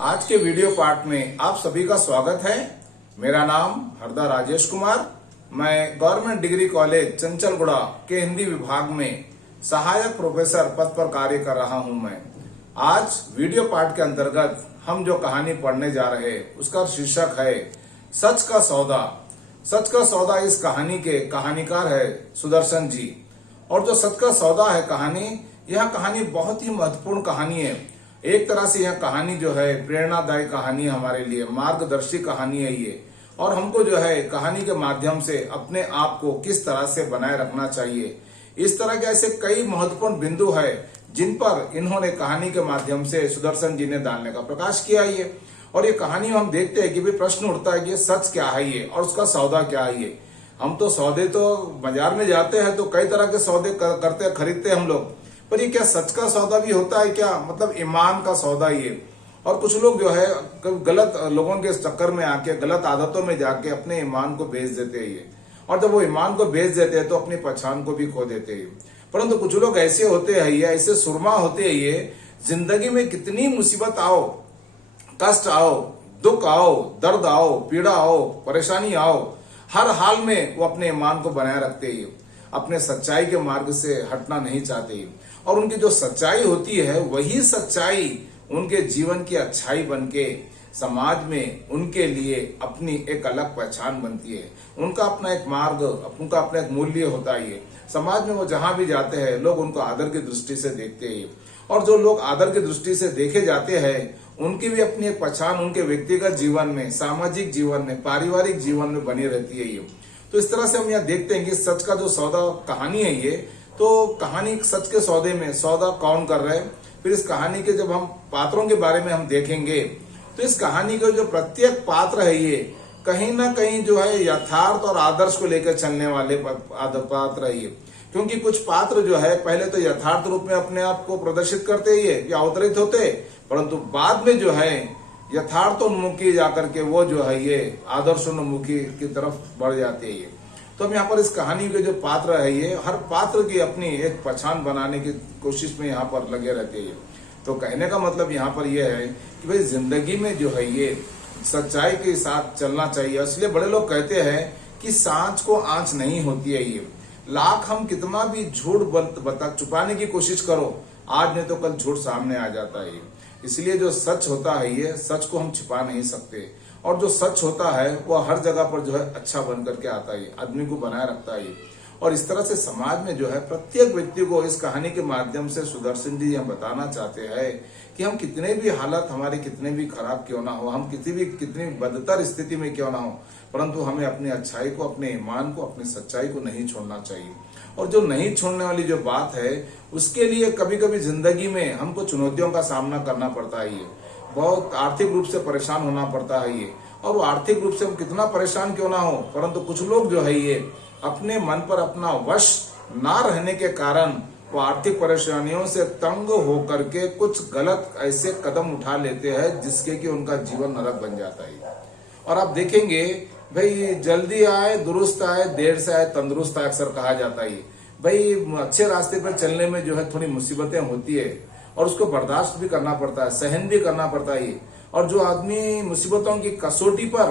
आज के video part में आप सभी का स्वागत है। मेरा नाम हरदा राजेश कुमार। मैं गवर्नमेंट डिग्री कॉलेज चंचलगुड़ा के हिंदी विभाग में सहायक प्रोफेसर पद पर कार्य कर रहा हूं। मैं आज वीडियो पार्ट के अंतर्गत हम जो कहानी पढ़ने जा रहे हैं उसका शीर्षक है सच का सौदा। सच का सौदा इस कहानी के कहानीकार है सुदर्शन जी। और जो सच का सौदा है कहानी, यह कहानी बहुत ही महत्वपूर्ण कहानी है। एक तरह से यह कहानी जो है प्रेरणादायी कहानी है, हमारे लिए मार्गदर्शी कहानी है ये। और हमको जो है कहानी के माध्यम से अपने आप को किस तरह से बनाए रखना चाहिए, इस तरह के ऐसे कई महत्वपूर्ण बिंदु है जिन पर इन्होंने कहानी के माध्यम से सुदर्शन जी ने डालने का प्रकाश किया ये। और ये कहानी में हम देखते हैं कि भी प्रश्न उठता है कि सच क्या है ये और उसका सौदा क्या है ये। हम तो सौदे तो बाजार में जाते हैं तो कई तरह के सौदे करते खरीदते हम लोग, पर ये क्या सच का सौदा भी होता है क्या? मतलब ईमान का सौदा ये। और कुछ लोग जो है गलत लोगों के चक्कर में आके गलत आदतों में जाके अपने ईमान को बेच देते हैं ये। और जब वो ईमान को बेच देते हैं तो अपनी पहचान को भी खो देते हैं। परंतु कुछ लोग ऐसे होते हैं ये, ऐसे सुरमा होते हैं ये, जिंदगी में कितनी मुसीबत आओ, कष्ट आओ, दुख आओ, दर्द आओ, पीड़ा आओ, परेशानी आओ, हर हाल में वो अपने ईमान को बनाए रखते हैं, अपने सच्चाई के मार्ग से हटना नहीं चाहते। और उनकी जो सच्चाई होती है वही सच्चाई उनके जीवन की अच्छाई बनके समाज में उनके लिए अपनी एक अलग पहचान बनती है। उनका अपना एक मार्ग, उनका अपना एक मूल्य होता है। समाज में वो जहां भी जाते हैं लोग उनको आदर की दृष्टि से देखते हैं। और जो लोग आदर की दृष्टि से देखे जाते हैं उनकी भी अपनी एक पहचान उनके व्यक्तिगत जीवन में, सामाजिक जीवन में, पारिवारिक जीवन में बनी रहती है ये। तो इस तरह से हम यहाँ देखते हैं कि सच का जो सौदा कहानी है ये, तो कहानी सच के सौदे में सौदा कौन कर रहे हैं। फिर इस कहानी के जब हम पात्रों के बारे में हम देखेंगे तो इस कहानी का जो प्रत्येक पात्र है ये कहीं ना कहीं जो है यथार्थ और आदर्श को लेकर चलने वाले पात्र है ये। क्योंकि कुछ पात्र जो है पहले तो यथार्थ रूप में अपने आप को प्रदर्शित करते ही है या अवतरित होते, परंतु बाद में जो है यथार्थोन्मुखी जाकर के वो जो है ये आदर्शोन्मुखी की तरफ बढ़ जाते हैं। तो हम यहाँ पर इस कहानी के जो पात्र है ये, हर पात्र की अपनी एक पहचान बनाने की कोशिश में यहाँ पर लगे रहते हैं। तो कहने का मतलब यहाँ पर यह है कि भाई जिंदगी में जो है ये सच्चाई के साथ चलना चाहिए। इसलिए बड़े लोग कहते हैं कि सांच को आंच नहीं होती है ये। लाख हम कितना भी झूठ बता छुपाने की कोशिश करो, आज नहीं तो कल झूठ सामने आ जाता है। इसलिए जो सच होता है ये, सच को हम छिपा नहीं सकते। और जो सच होता है वो हर जगह पर जो है अच्छा बन करके आता है, आदमी को बनाए रखता है। और इस तरह से समाज में जो है प्रत्येक व्यक्ति को इस कहानी के माध्यम से सुदर्शन जी हम बताना चाहते हैं कि हम कितने भी हालत हमारे कितने भी खराब क्यों ना हो, हम कितनी बदतर स्थिति में क्यों ना हो, परंतु हमें अपनी अच्छाई को, अपने ईमान को, अपनी सच्चाई को नहीं छोड़ना चाहिए। और जो नहीं छोड़ने वाली जो बात है उसके लिए कभी कभी जिंदगी में हमको चुनौतियों का सामना करना पड़ता है। ये बहुत आर्थिक रूप से परेशान होना पड़ता है ये। और वो आर्थिक रूप से हम कितना परेशान क्यों ना हो, परंतु कुछ लोग जो है ये अपने मन पर अपना वश ना रहने के कारण वो आर्थिक परेशानियों से तंग होकर के कुछ गलत ऐसे कदम उठा लेते हैं जिसके कि उनका जीवन नरक बन जाता है। और आप देखेंगे भाई जल्दी आए दुरुस्त आए, देर से आए तंदुरुस्त आए, अक्सर कहा जाता है। भाई अच्छे रास्ते पर चलने में जो है थोड़ी मुसीबतें होती है और उसको बर्दाश्त भी करना पड़ता है, सहन भी करना पड़ता है। और जो आदमी मुसीबतों की कसौटी पर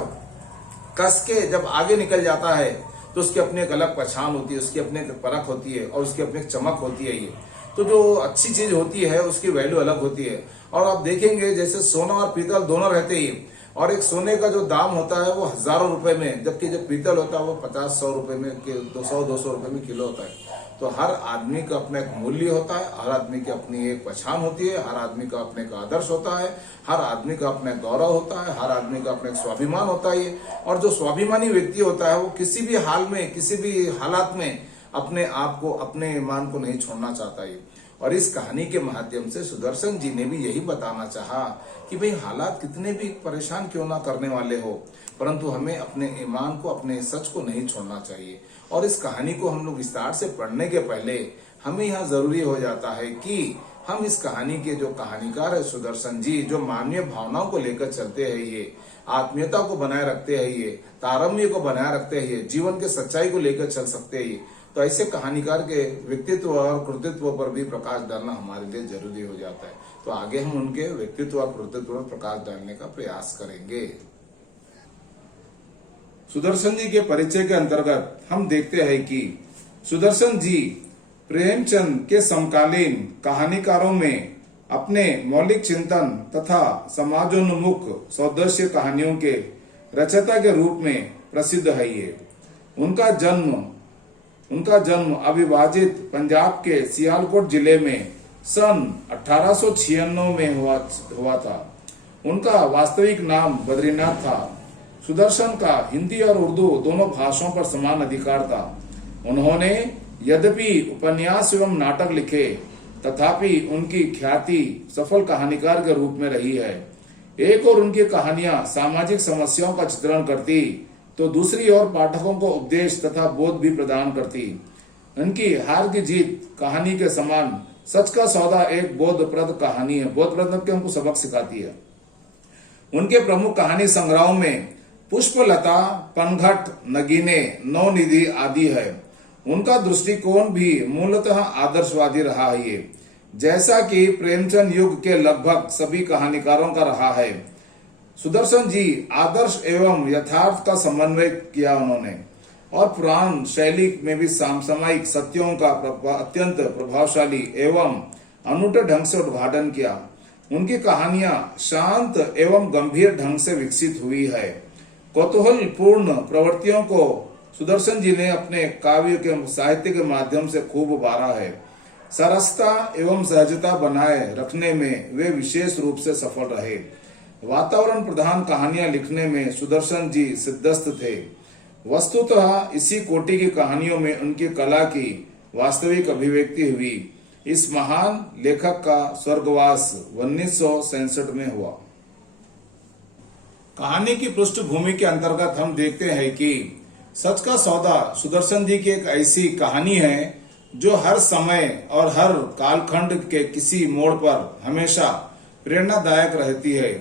कस के जब आगे निकल जाता है तो उसकी अपनी एक अलग पहचान होती है, उसकी अपनी एक परख होती है और उसकी अपनी एक चमक होती है ये। तो जो अच्छी चीज होती है उसकी वैल्यू अलग होती है। और आप देखेंगे जैसे सोना और पीतल दोनों रहते ही, और एक सोने का जो दाम होता है वो हजारों रुपए में, जबकि जो पीतल होता है वो 50-100 रुपए में, 200-200 रुपए में किलो होता है। तो हर आदमी का अपना एक मूल्य होता है, हर आदमी की अपनी एक पहचान होती है, हर आदमी का अपने का आदर्श होता है, हर आदमी का अपना गौरव होता है, हर आदमी का अपना स्वाभिमान होता है। और जो स्वाभिमानी व्यक्ति होता है वो किसी भी हाल में, किसी भी हालात में अपने आप को, अपने ईमान को नहीं छोड़ना चाहता है। और इस कहानी के माध्यम से सुदर्शन जी ने भी यही बताना चाहा कि भाई हालात कितने भी परेशान क्यों ना करने वाले हो, परंतु हमें अपने ईमान को, अपने सच को नहीं छोड़ना चाहिए। और इस कहानी को हम लोग विस्तार से पढ़ने के पहले हमें यहाँ जरूरी हो जाता है कि हम इस कहानी के जो कहानीकार है सुदर्शन जी, जो मानवीय भावनाओं को लेकर चलते हैं ये, आत्मीयता को बनाए रखते हैं ये, तारतम्य को बनाए रखते हैं ये, जीवन के सच्चाई को लेकर चल सकते हैं ये, तो ऐसे कहानीकार के व्यक्तित्व और कृतित्व पर भी प्रकाश डालना हमारे लिए जरूरी हो जाता है। तो आगे हम उनके व्यक्तित्व और कृतित्व पर प्रकाश डालने का प्रयास करेंगे। सुदर्शन जी के परिचय के अंतर्गत हम देखते हैं कि सुदर्शन जी प्रेमचंद के समकालीन कहानीकारों में अपने मौलिक चिंतन तथा समाजोन्मुख सौदस्य कहानियों के रचयिता के रूप में प्रसिद्ध है। ये उनका जन्म अविभाजित पंजाब के सियालकोट जिले में सन 1896 में हुआ था। उनका वास्तविक नाम बद्रीनाथ था। सुदर्शन का हिंदी और उर्दू दोनों भाषाओं पर समान अधिकार था। उन्होंने यद्यपि उपन्यास एवं नाटक लिखे, तथापि उनकी ख्याति सफल कहानीकार के रूप में रही है। एक और उनकी कहानियां सामाजिक समस्याओं का चित्रण करती, तो दूसरी ओर पाठकों को उपदेश तथा बोध भी प्रदान करती। उनकी हार की जीत कहानी के समान सच का सौदा एक बोधप्रद कहानी है। बोधप्रद मतलब हमको सबक सिखाती है। उनके प्रमुख कहानी संग्रहों में पुष्पलता, पनघट, नगीने, नवनिधि आदि है। उनका दृष्टिकोण भी मूलतः आदर्शवादी रहा है, जैसा कि प्रेमचंद युग के लगभग सभी कहानीकारों का रहा है। सुदर्शन जी आदर्श एवं यथार्थ का समन्वय किया उन्होंने, और पुराण शैली में भी समसामयिक सत्यों का अत्यंत प्रभावशाली एवं अनूठे ढंग से उद्घाटन किया। उनकी कहानियां शांत एवं गंभीर ढंग से विकसित हुई है। कौतूहल पूर्ण प्रवृत्तियों को सुदर्शन जी ने अपने काव्य के साहित्य के माध्यम से खूब उभारा है। सरसता एवं सहजता बनाए रखने में वे विशेष रूप से सफल रहे। वातावरण प्रधान कहानियां लिखने में सुदर्शन जी सिद्धस्त थे। वस्तुतः इसी कोटि की कहानियों में उनकी कला की वास्तविक अभिव्यक्ति हुई। इस महान लेखक का स्वर्गवास 1967 में हुआ। कहानी की पृष्ठभूमि के अंतर्गत हम देखते हैं कि सच का सौदा सुदर्शन जी की एक ऐसी कहानी है जो हर समय और हर कालखंड के किसी मोड़ पर हमेशा प्रेरणादायक रहती है।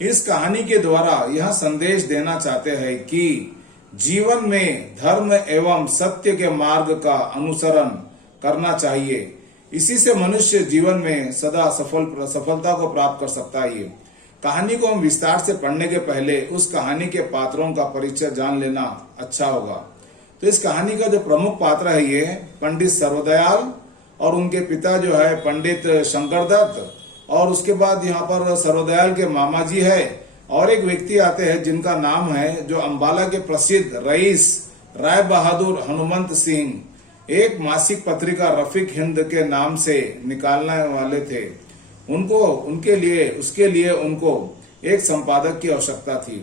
इस कहानी के द्वारा यह संदेश देना चाहते हैं कि जीवन में धर्म एवं सत्य के मार्ग का अनुसरण करना चाहिए। इसी से मनुष्य जीवन में सदा सफलता को प्राप्त कर सकता है। कहानी को हम विस्तार से पढ़ने के पहले उस कहानी के पात्रों का परिचय जान लेना अच्छा होगा। तो इस कहानी का जो प्रमुख पात्र है ये पंडित सर्वदयाल और उनके पिता जो है पंडित शंकरदत्त, और उसके बाद यहाँ पर सर्वदयाल के मामा जी है और एक व्यक्ति आते हैं जिनका नाम है, जो अंबाला के प्रसिद्ध रईस राय बहादुर हनुमंत सिंह एक मासिक पत्रिका रफीक हिंद के नाम से निकालने वाले थे। उसके लिए उनको एक संपादक की आवश्यकता थी।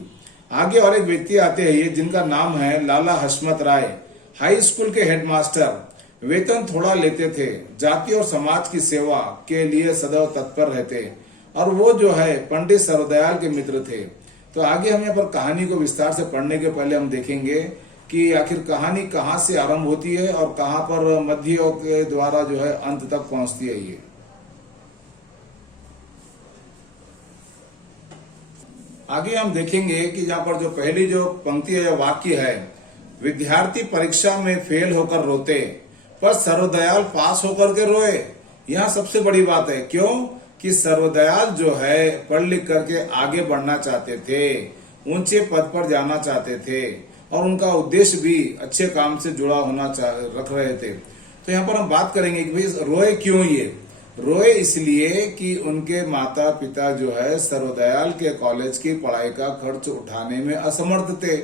आगे और एक व्यक्ति आते हैं जिनका नाम है लाला हशमत राय, हाई स्कूल के हेडमास्टर, वेतन थोड़ा लेते थे, जाति और समाज की सेवा के लिए सदैव तत्पर रहते, और वो जो है पंडित सर्वदयाल के मित्र थे। तो आगे हम यहाँ पर कहानी को विस्तार से पढ़ने के पहले हम देखेंगे कि आखिर कहानी कहाँ से आरंभ होती है और कहाँ पर मध्य के द्वारा जो है अंत तक पहुंचती है। ये आगे हम देखेंगे कि यहाँ पर जो पहली जो पंक्ति है या वाक्य है, विद्यार्थी परीक्षा में फेल होकर रोते पर सर्वदयाल पास होकर के रोए। यहाँ सबसे बड़ी बात है, क्यों कि सर्वदयाल जो है पढ़ लिख करके आगे बढ़ना चाहते थे, ऊंचे पद पर जाना चाहते थे, और उनका उद्देश्य भी अच्छे काम से जुड़ा होना रख रहे थे। तो यहाँ पर हम बात करेंगे कि भाई रोए क्यों। ये रोए इसलिए कि उनके माता पिता जो है सर्वदयाल के कॉलेज की पढ़ाई का खर्च उठाने में असमर्थ थे,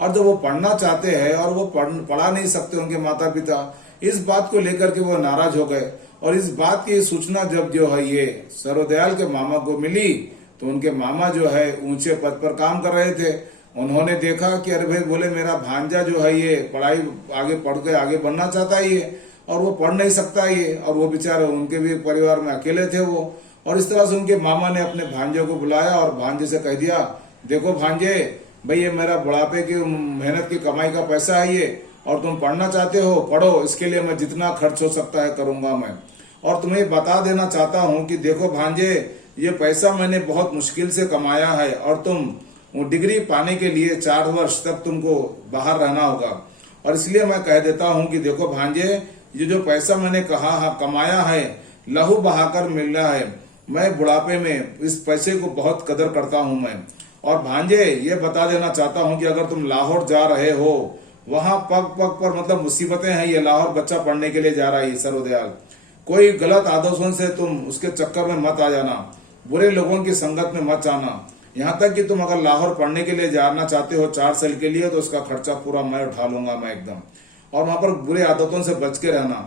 और जब वो पढ़ना चाहते हैं और वो पढ़ा नहीं सकते उनके माता पिता, इस बात को लेकर के वो नाराज हो गए। और इस बात की सूचना जब जो है ये सर्वदयाल के मामा को मिली, तो उनके मामा जो है ऊंचे पद पर काम कर रहे थे। उन्होंने देखा कि अरे भाई, बोले मेरा भांजा जो है ये पढ़ाई आगे बढ़ना चाहता है ये, और वो पढ़ नहीं सकता ये, और वो बेचारे उनके भी परिवार में अकेले थे वो। और इस तरह से उनके मामा ने अपने भांजे को बुलाया और भांजे से कह दिया, देखो भांजे भाई, ये मेरा बुढ़ापे की मेहनत की कमाई का पैसा है ये, और तुम पढ़ना चाहते हो, पढ़ो, इसके लिए मैं जितना खर्च हो सकता है करूंगा मैं। और तुम्हें बता देना चाहता हूं कि देखो भांजे, ये पैसा मैंने बहुत मुश्किल से कमाया है, और तुम डिग्री पाने के लिए 4 वर्ष तक तुमको बाहर रहना होगा। और इसलिए मैं कह देता हूं कि देखो भांजे, ये जो पैसा मैंने कमाया है, लहू बहाकर मिल रहा है, मैं बुढ़ापे में इस पैसे को बहुत कदर करता हूं मैं। और भांजे, ये बता देना चाहता हूं कि अगर तुम लाहौर जा रहे हो, वहां पग पग पर मतलब मुसीबतें हैं। ये लाहौर बच्चा पढ़ने के लिए जा रहा है सर्वदयाल। कोई गलत आदतों से तुम उसके चक्कर में मत आ जाना, बुरे लोगों की संगत में मत जाना। यहाँ तक कि तुम अगर लाहौर पढ़ने के लिए जाना चाहते हो 4 साल के लिए, तो उसका खर्चा पूरा मैं उठा लूंगा मैं एकदम। और वहां पर बुरे आदतों से बच के रहना।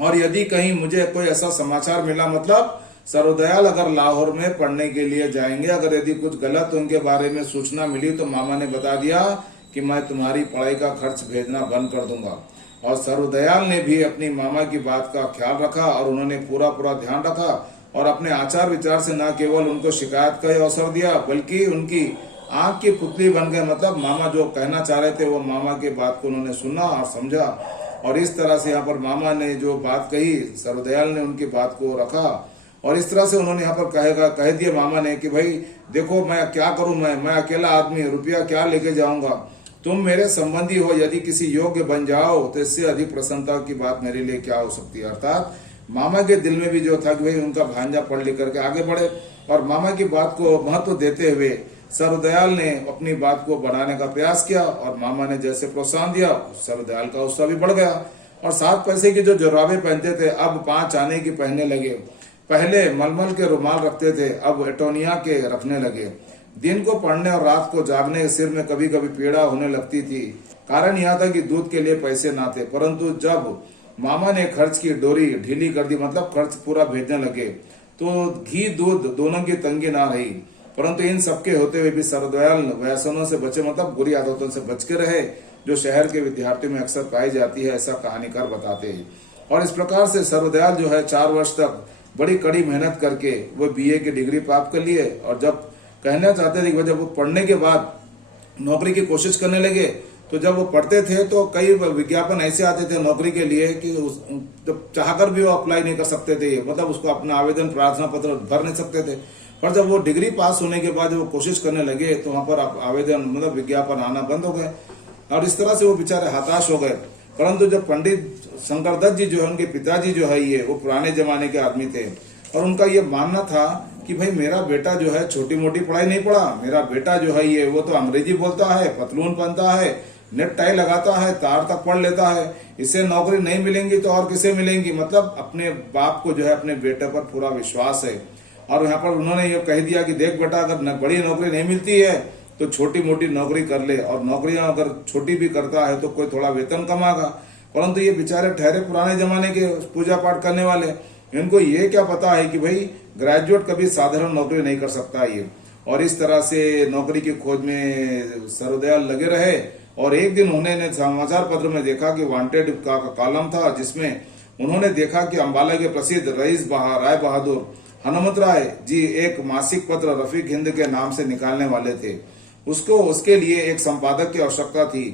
और यदि कहीं मुझे कोई ऐसा समाचार मिला, मतलब सर्वदयाल अगर लाहौर में पढ़ने के लिए जाएंगे, अगर यदि कुछ गलत उनके बारे में सूचना मिली, तो मामा ने बता दिया कि मैं तुम्हारी पढ़ाई का खर्च भेजना बंद कर दूंगा। और सर्वदयाल ने भी अपनी मामा की बात का ख्याल रखा और उन्होंने पूरा ध्यान रखा और अपने आचार विचार से न केवल उनको शिकायत का अवसर दिया, बल्कि उनकी आंख की पुतली बन गए। मतलब मामा जो कहना चाह रहे थे, वो मामा की बात को उन्होंने सुना और समझा। और इस तरह से यहाँ पर मामा ने जो बात कही, सर्वदयाल ने उनकी बात को रखा। और इस तरह से उन्होंने यहाँ पर कह दिया मामा ने कि भाई देखो, मैं क्या करूं, मैं अकेला आदमी, रुपया क्या लेके जाऊंगा, तुम मेरे संबंधी हो, यदि किसी योग्य बन जाओ तो इससे अधिक प्रसन्नता की बात मेरे लिए क्या हो सकती है। अर्थात मामा के दिल में भी जो था कि भाई उनका भांजा पढ़ लिख करके आगे बढ़े। और मामा की बात को महत्व देते हुए सर्वदयाल ने अपनी बात को बढ़ाने का प्रयास किया। और मामा ने जैसे प्रोत्साहन दिया, सर्वदयाल का उत्साह भी बढ़ गया। और 7 पैसे की जो जुराबे पहनते थे, अब 5 आने की पहनने लगे। पहले मलमल के रुमाल रखते थे, अब एटोनिया के रखने लगे। दिन को पढ़ने और रात को जागने, सिर में कभी कभी पीड़ा होने लगती थी। कारण यह था कि दूध के लिए पैसे ना थे। परंतु जब मामा ने खर्च की डोरी ढीली कर दी, मतलब खर्च पूरा भेजने लगे, तो घी दूध दोनों की तंगी ना रही। परंतु इन सबके होते हुए भी सर्वदयाल व्यसनों से बचे, मतलब बुरी आदतों से बच के रहे, जो शहर के विद्यार्थियों में अक्सर पाई जाती है, ऐसा कहानीकार बताते हैं। और इस प्रकार से सर्वदयाल जो है 4 वर्ष तक बड़ी कड़ी मेहनत करके वो बीए की डिग्री प्राप्त कर लिए। और जब कहना चाहते थे कि जब वो पढ़ने के बाद नौकरी की कोशिश करने लगे, तो जब वो पढ़ते थे तो कई विज्ञापन ऐसे आते थे नौकरी के लिए कि जब चाहकर भी वो अप्लाई नहीं कर सकते थे, मतलब उसको अपना आवेदन प्रार्थना पत्र भर नहीं सकते थे। पर जब वो डिग्री पास होने के बाद वो कोशिश करने लगे, तो वहां पर आवेदन मतलब विज्ञापन आना बंद हो गए। और इस तरह से वो बेचारे हताश हो गए। परंतु जब पंडित शंकर दत्त जी जो है, उनके पिताजी जो है, ये वो पुराने जमाने के आदमी थे। और उनका ये मानना था कि भाई मेरा बेटा जो है छोटी मोटी पढ़ाई नहीं पढ़ा, मेरा बेटा जो है ये वो तो अंग्रेजी बोलता है, पतलून पहनता है, नेट टाई लगाता है, तार तक पढ़ लेता है, इसे नौकरी नहीं मिलेंगी तो और किसे मिलेंगी। मतलब अपने बाप को जो है अपने बेटे पर पूरा विश्वास है। और यहाँ पर उन्होंने ये कह दिया कि देख बेटा, अगर बड़ी नौकरी नहीं मिलती है तो छोटी मोटी नौकरी कर ले, और नौकरियां अगर छोटी भी करता है तो कोई थोड़ा वेतन कमाएगा। परंतु ये बेचारे ठहरे पुराने जमाने के पूजा पाठ करने वाले, इनको ये क्या पता है कि भाई ग्रेजुएट कभी साधारण नौकरी नहीं कर सकता ये। और इस तरह से नौकरी की खोज में सर्वदयाल लगे रहे। और एक दिन उन्होंने समाचार पत्र में देखा कि वांटेड का कॉलम था, जिसमें उन्होंने देखा कि अंबाला के प्रसिद्ध रईस राय बहादुर हनुमत राय जी एक मासिक पत्र रफीक हिंद के नाम से निकालने वाले थे। उसके लिए एक संपादक की आवश्यकता थी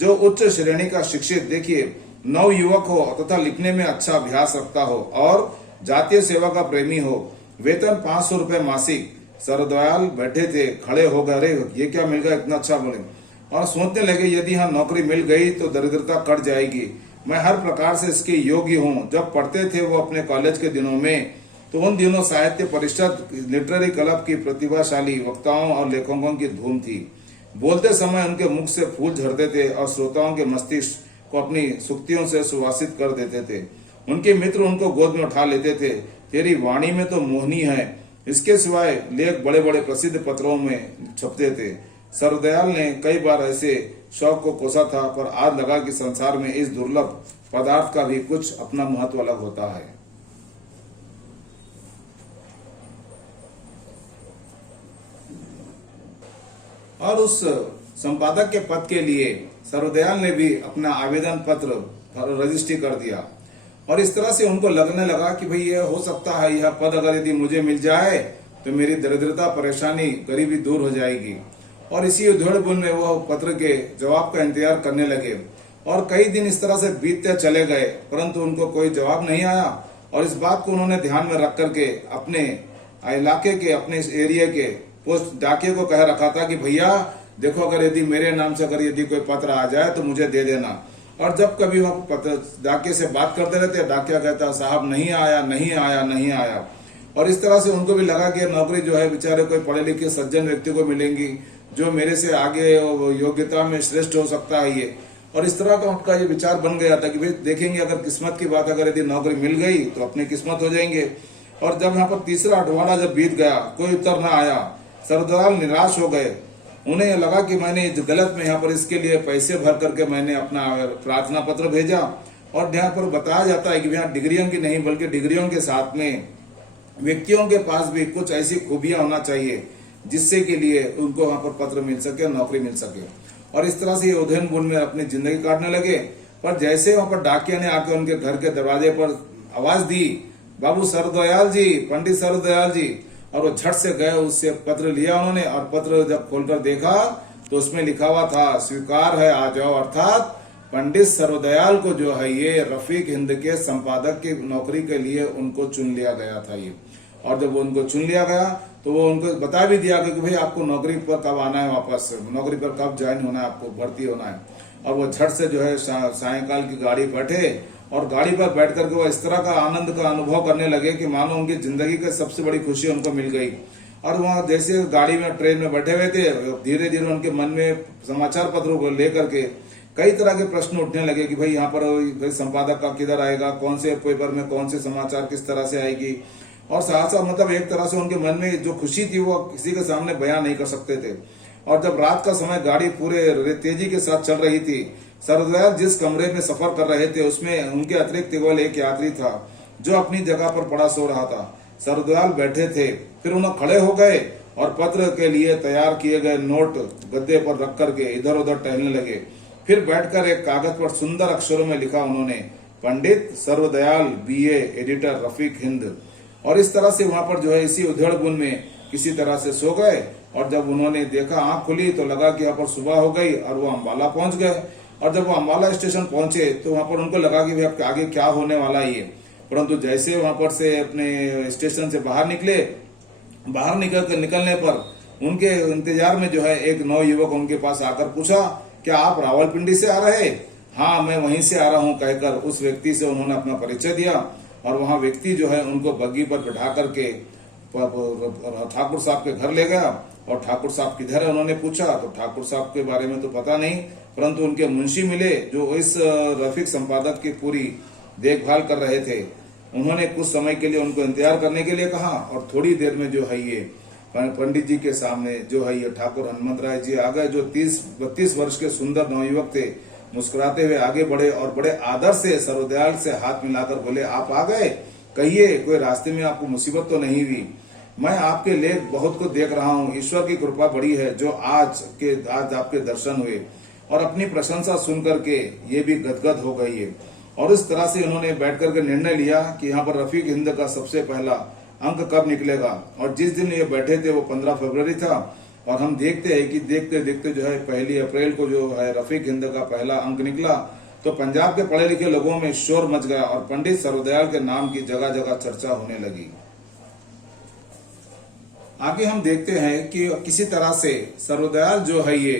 जो उच्च श्रेणी का शिक्षित, देखिए, नव युवक हो तथा लिखने में अच्छा अभ्यास रखता हो और जातीय सेवा का प्रेमी हो। वेतन 500 रुपए मासिक। सर्वदयाल बैठे थे, खड़े हो गए, अरे ये क्या मिल गया, इतना अच्छा बोले। और सोचने लगे यदि यहाँ नौकरी मिल गई तो दरिद्रता कट जाएगी, मैं हर प्रकार से इसके योग्य हूँ। जब पढ़ते थे वो अपने कॉलेज के दिनों में, तो उन दिनों साहित्य परिषद लिटरेरी क्लब की प्रतिभाशाली वक्ताओं और लेखकों की धूम थी। बोलते समय उनके मुख से फूल झड़ते थे और श्रोताओं के मस्तिष्क को अपनी सुक्तियों से सुवासित कर देते थे। उनके मित्र उनको गोद में उठा लेते थे, तेरी वाणी में तो मोहनी है। इसके सिवाय लेख बड़े बड़े प्रसिद्ध पत्रों में छपते थे। सर्वदयाल ने कई बार ऐसे शौक को कोसा था, पर आज लगा कि संसार में इस दुर्लभ पदार्थ का भी कुछ अपना महत्व अलग होता है। और उस संपादक के पद के लिए सर्वदयाल ने भी अपना आवेदन पत्र रजिस्ट्री कर दिया। और इस तरह से उनको लगने लगा कि भाई ये हो सकता है, यह पद अगर यदि मुझे मिल जाए तो मेरी दरिद्रता, परेशानी, गरीबी दूर हो जाएगी। और इसी उधेड़-बुन में वो पत्र के जवाब का इंतजार करने लगे। और कई दिन इस तरह से बीतते चले गए, परंतु उनको कोई जवाब नहीं आया। और इस बात को उन्होंने ध्यान में रख करके अपने इलाके के, अपने इस एरिया के पोस्ट डाकिये को कह रखा था कि भैया देखो, अगर यदि मेरे नाम से अगर यदि कोई पत्र आ जाए तो मुझे दे देना। और जब कभी वो डाकिये से बात करते रहते, डाकिया कहता साहब नहीं आया, नहीं आया, नहीं आया। और इस तरह से उनको भी लगा कि नौकरी जो है बेचारे कोई पढ़े लिखे सज्जन व्यक्ति को मिलेंगी जो मेरे से आगे योग्यता में श्रेष्ठ हो सकता है ये। और इस तरह का उनका ये विचार बन गया था कि भाई देखेंगे अगर किस्मत की बात, अगर यदि नौकरी मिल गई तो अपनी किस्मत हो जाएंगे। और जब यहाँ पर तीसरा अठवाड़ा जब बीत गया, कोई उत्तर ना आया, सरदार निराश हो गए। उन्हें लगा कि मैंने गलत में यहाँ पर इसके लिए पैसे भर करके मैंने अपना प्रार्थना पत्र भेजा। और यहाँ पर बताया जाता है कि यहाँ डिग्रियों की नहीं बल्कि डिग्रियों के साथ में व्यक्तियों के पास भी कुछ ऐसी खूबियां होना चाहिए जिससे के लिए उनको वहां पर पत्र मिल सके, नौकरी मिल सके। और इस तरह से ये उधेन बुन में अपनी जिंदगी काटने लगे। पर जैसे वहां पर डाकिया ने आके उनके घर के दरवाजे पर आवाज दी, बाबू सरदयाल जी, पंडित सरदयाल जी, और वो झट से गए, उससे पत्र लिया उन्होंने। और पत्र जब खोलकर देखा तो उसमें लिखा हुआ था, स्वीकार है आ जाओ, अर्थात पंडित सर्वदयाल को जो है ये रफीक हिंद के संपादक की नौकरी के लिए उनको चुन लिया गया था ये। और जब वो उनको चुन लिया गया तो वो उनको बता भी दिया कि भाई आपको नौकरी पर कब आना है, वापस नौकरी पर कब ज्वाइन होना है, आपको भर्ती होना है। और वो झट से जो है सायंकाल की गाड़ी बैठे और गाड़ी पर बैठ करके वो इस तरह का आनंद का अनुभव करने लगे कि मानो उनकी जिंदगी की सबसे बड़ी खुशी उनको मिल गई। और वहाँ जैसे गाड़ी में ट्रेन में बैठे हुए थे, धीरे धीरे उनके मन में समाचार पत्रों को लेकर के कई तरह के प्रश्न उठने लगे कि भाई यहाँ पर संपादक का किधर आएगा, कौन से पेपर में कौन से समाचार किस तरह से आएगी। और साथ साथ मतलब एक तरह से उनके मन में जो खुशी थी वो किसी के सामने बयां नहीं कर सकते थे। और जब रात का समय गाड़ी पूरे तेजी के साथ चल रही थी, सरदयाल जिस कमरे में सफर कर रहे थे उसमें उनके अतिरिक्त केवल एक यात्री था जो अपनी जगह पर पड़ा सो रहा था। सरदयाल बैठे थे, फिर उन्हें खड़े हो गए और पत्र के लिए तैयार किए गए नोट गद्दे पर रख करके इधर उधर टहलने लगे। फिर बैठकर एक कागज पर सुंदर अक्षरों में लिखा उन्होंने, पंडित सर्वदयाल बीए, एडिटर रफीक हिंद। और इस तरह से वहां पर जो है इसी उधेड़ बुन में किसी तरह से सो गए। और जब उन्होंने देखा, आंख खुली तो लगा कि यहाँ पर सुबह हो गई और वो अम्बाला पहुंच गए। और जब वो अम्बाला स्टेशन पहुंचे तो वहां पर उनको लगा कि भाई आगे क्या होने वाला है ये। परंतु जैसे वहां पर से अपने स्टेशन से बाहर निकले, बाहर निकलने पर उनके इंतजार में जो है एक नवयुवक उनके पास आकर पूछा, क्या आप रावलपिंडी से आ रहे? हाँ, मैं वहीं से आ रहा हूँ कहकर उस व्यक्ति से उन्होंने अपना परिचय दिया। और वहां व्यक्ति जो है उनको बग्गी पर बैठा करके ठाकुर साहब के घर ले गया। और ठाकुर साहब किधर है उन्होंने पूछा तो ठाकुर साहब के बारे में तो पता नहीं, परंतु उनके मुंशी मिले जो इस रफीक संपादक की पूरी देखभाल कर रहे थे। उन्होंने कुछ समय के लिए उनको इंतजार करने के लिए कहा। और थोड़ी देर में जो है ये पंडित जी के सामने जो है ये ठाकुर हनुमंत राय जी आ गए, जो 30-32 वर्ष के सुंदर नवयुवक थे। मुस्कुराते हुए आगे बढ़े और बड़े आदर से सर्वदयाल से हाथ मिलाकर बोले, आप आ गए, कहिए कोई रास्ते में आपको मुसीबत तो नहीं हुई? मैं आपके लेख बहुत को देख रहा हूँ, ईश्वर की कृपा बड़ी है जो आज आपके दर्शन हुए। और अपनी प्रशंसा सुन करके ये भी गदगद हो गई है। और इस तरह से उन्होंने बैठ करके निर्णय लिया कि यहाँ पर रफीक हिंद का सबसे पहला अंक कब निकलेगा। और जिस दिन ये बैठे थे वो 15 फरवरी था। और हम देखते हैं कि देखते देखते जो है 1 अप्रैल को जो है रफीक हिंद का पहला अंक निकला तो पंजाब के पढ़े लिखे लोगों में शोर मच गया और पंडित सर्वदयाल के नाम की जगह जगह चर्चा होने लगी। आगे हम देखते हैं कि किसी तरह से सर्वदयाल जो है ये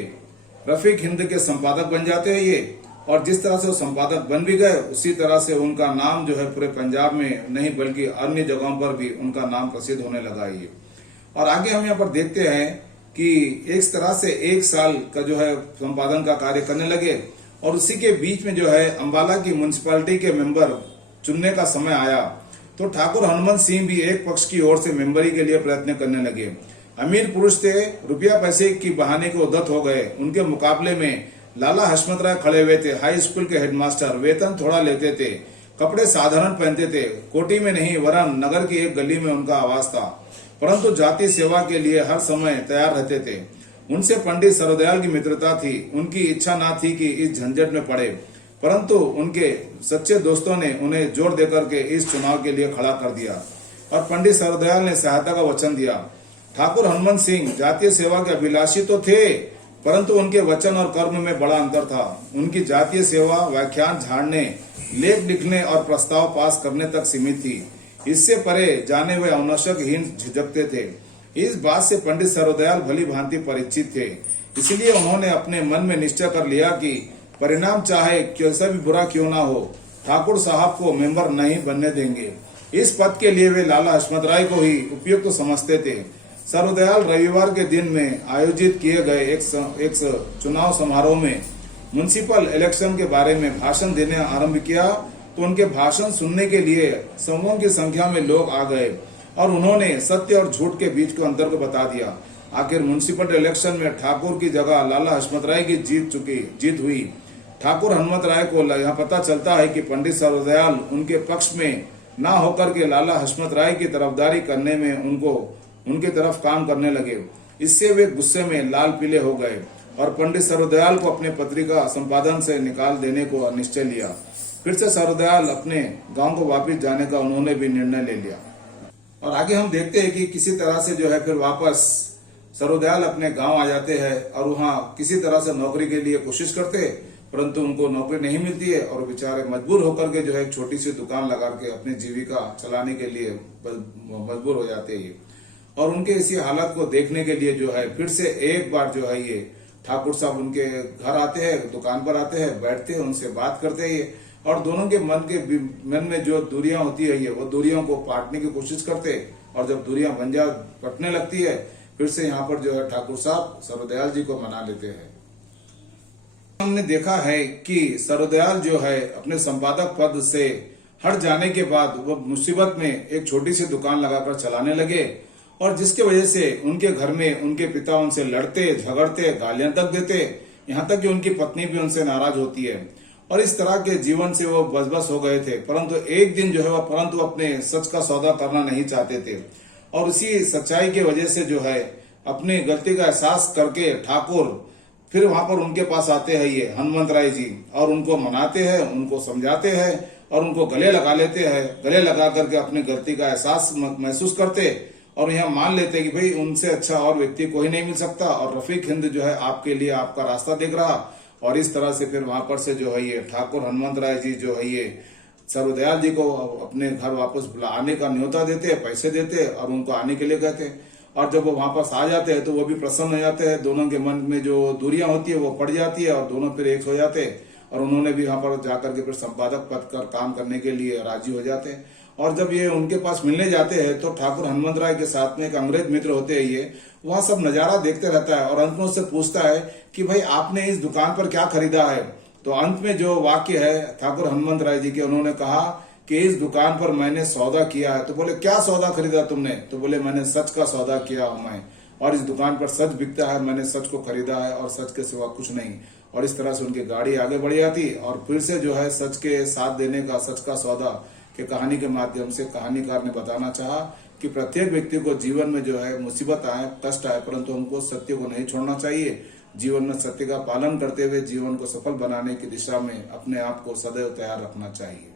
रफीक हिंद के संपादक बन जाते हैं ये। और जिस तरह से वो संपादक बन भी गए उसी तरह से उनका नाम जो है पूरे पंजाब में नहीं बल्कि अन्य जगहों पर भी उनका नाम प्रसिद्ध होने लगा ये। और आगे हम यहाँ पर देखते हैं कि एक तरह से 1 साल का जो है संपादन का कार्य करने लगे। और उसी के बीच में जो है अम्बाला की म्युनिसिपैलिटी के मेंबर चुनने का समय आया तो ठाकुर हनुमंत सिंह भी एक पक्ष की ओर से मेंबरी के लिए प्रयत्न करने लगे। अमीर पुरुष थे, रुपया पैसे की बहाने के उद्धत हो गए। उनके मुकाबले में लाला हशमत राय खड़े हुए थे, हाई स्कूल के हेडमास्टर, वेतन थोड़ा लेते थे, कपड़े साधारण पहनते थे, कोठी में नहीं वरन नगर की एक गली में उनका आवास था, परंतु जाति सेवा के लिए हर समय तैयार रहते थे। उनसे पंडित सर्वदयाल की मित्रता थी। उनकी इच्छा ना थी कि इस झंझट में पड़े, परंतु उनके सच्चे दोस्तों ने उन्हें जोर देकर के इस चुनाव के लिए खड़ा कर दिया और पंडित सर्वदयाल ने सहायता का वचन दिया। ठाकुर हनुमंत सिंह जातीय सेवा के अभिलाषी तो थे, परंतु उनके वचन और कर्म में बड़ा अंतर था। उनकी जातीय सेवा व्याख्यान झाड़ने, लेख लिखने और प्रस्ताव पास करने तक सीमित थी। इससे परे जाने वे अनावश्यक हीन झिझकते थे। इस बात से पंडित सर्वदयाल भली भांति परिचित थे। इसलिए उन्होंने अपने मन में निश्चय कर लिया कि परिणाम चाहे कैसा भी बुरा क्यों ना हो, ठाकुर साहब को मेंबर नहीं बनने देंगे। इस पद के लिए वे लाला हशमत राय को ही उपयुक्त तो समझते थे। सर्वदयाल रविवार के दिन में आयोजित किए गए एक चुनाव समारोह में म्युनिसिपल इलेक्शन के बारे में भाषण देने आरंभ किया तो उनके भाषण सुनने के लिए समूहों की संख्या में लोग आ गए और उन्होंने सत्य और झूठ के बीच के अंतर को बता दिया। आखिर म्युनिसिपल इलेक्शन में ठाकुर की जगह लाला हशमत राय की जीत हुई। ठाकुर हनुमत राय को यह पता चलता है कि पंडित सर्वदयाल उनके पक्ष में ना होकर के लाला हशमत राय की तरफदारी करने में उनके तरफ काम करने लगे। इससे वे गुस्से में लाल पीले हो गए और पंडित सर्वदयाल को अपने पत्रिका संपादन से निकाल देने को निश्चय लिया। फिर से सर्वदयाल अपने गांव को वापस जाने का उन्होंने भी निर्णय ले लिया। और आगे हम देखते हैं कि किसी तरह से जो है फिर वापस सर्वदयाल अपने गांव आ जाते हैं और वहां किसी तरह से नौकरी के लिए कोशिश करते, परंतु उनको नौकरी नहीं मिलती है और बेचारे मजबूर होकर के जो है एक छोटी सी दुकान लगा के अपनी जीविका चलाने के लिए मजबूर हो जाते हैं। और उनके इसी हालत को देखने के लिए जो है फिर से एक बार जो है ये ठाकुर साहब उनके घर आते हैं, दुकान पर आते हैं, बैठते हैं, उनसे बात करते हैं और दोनों के मन में जो दूरियां होती है ये वो दूरियों को पाटने की कोशिश करते और जब दूरियां पटने लगती है फिर से यहाँ पर जो है ठाकुर साहब सर्वदयाल जी को मना लेते हैं। हमने देखा है कि सर्वदयाल जो है अपने संपादक पद से हट जाने के बाद वो मुसीबत में एक छोटी सी दुकान लगाकर चलाने लगे और जिसके वजह से उनके घर में उनके पिता उनसे लड़ते, झगड़ते, गालियां तक देते, यहाँ तक कि उनकी पत्नी भी उनसे नाराज होती है और इस तरह के जीवन से वो बस हो गए थे। परंतु एक दिन जो है वो अपने सच का सौदा करना नहीं चाहते थे और उसी सच्चाई की वजह से जो है अपनी गलती का एहसास करके ठाकुर फिर वहां पर उनके पास आते हैं ये हनुमत राय जी और उनको मनाते हैं, उनको समझाते हैं और उनको गले लगा लेते हैं। गले लगा करके अपनी गलती का एहसास महसूस करते और यह मान लेते कि भाई उनसे अच्छा और व्यक्ति कोई नहीं मिल सकता और रफीक हिंद जो है आपके लिए आपका रास्ता देख रहा। और इस तरह से फिर वहां पर से जो है ये ठाकुर हनुमत राय जी जो है ये सर्वदयाल जी को अपने घर वापस आने का न्योता देते, पैसे देते और उनको आने के लिए कहते और जब वो वहां पर आ जाते हैं तो वो भी प्रसन्न हो जाते हैं। दोनों के मन में जो दूरियां होती है वो पड़ जाती है और दोनों फिर एक हो जाते हैं और उन्होंने भी वहां पर जाकर के फिर संपादक पद कर काम करने के लिए राजी हो जाते हैं। और जब ये उनके पास मिलने जाते हैं तो ठाकुर हनुमत राय के साथ में एक अंग्रेज मित्र होते हैं, ये वहां सब नजारा देखते रहता है और अंत में उससे पूछता है कि भाई आपने इस दुकान पर क्या खरीदा है। तो अंत में जो वाक्य है ठाकुर हनुमत राय जी के, उन्होंने कहा कि इस दुकान पर मैंने सौदा किया है। तो बोले क्या सौदा खरीदा तुमने? तो बोले मैंने सच का सौदा किया हूं मैं और इस दुकान पर सच बिकता है, मैंने सच को खरीदा है और सच के सिवा कुछ नहीं। और इस तरह से उनकी गाड़ी आगे बढ़ जाती और फिर से जो है सच के साथ देने का, सच का सौदा के कहानी के माध्यम से कहानीकार ने बताना चाहा कि प्रत्येक व्यक्ति को जीवन में जो है मुसीबत आए, कष्ट आए, परंतु हमको सत्य को नहीं छोड़ना चाहिए। जीवन में सत्य का पालन करते हुए जीवन को सफल बनाने की दिशा में अपने आप को सदैव तैयार रखना चाहिए।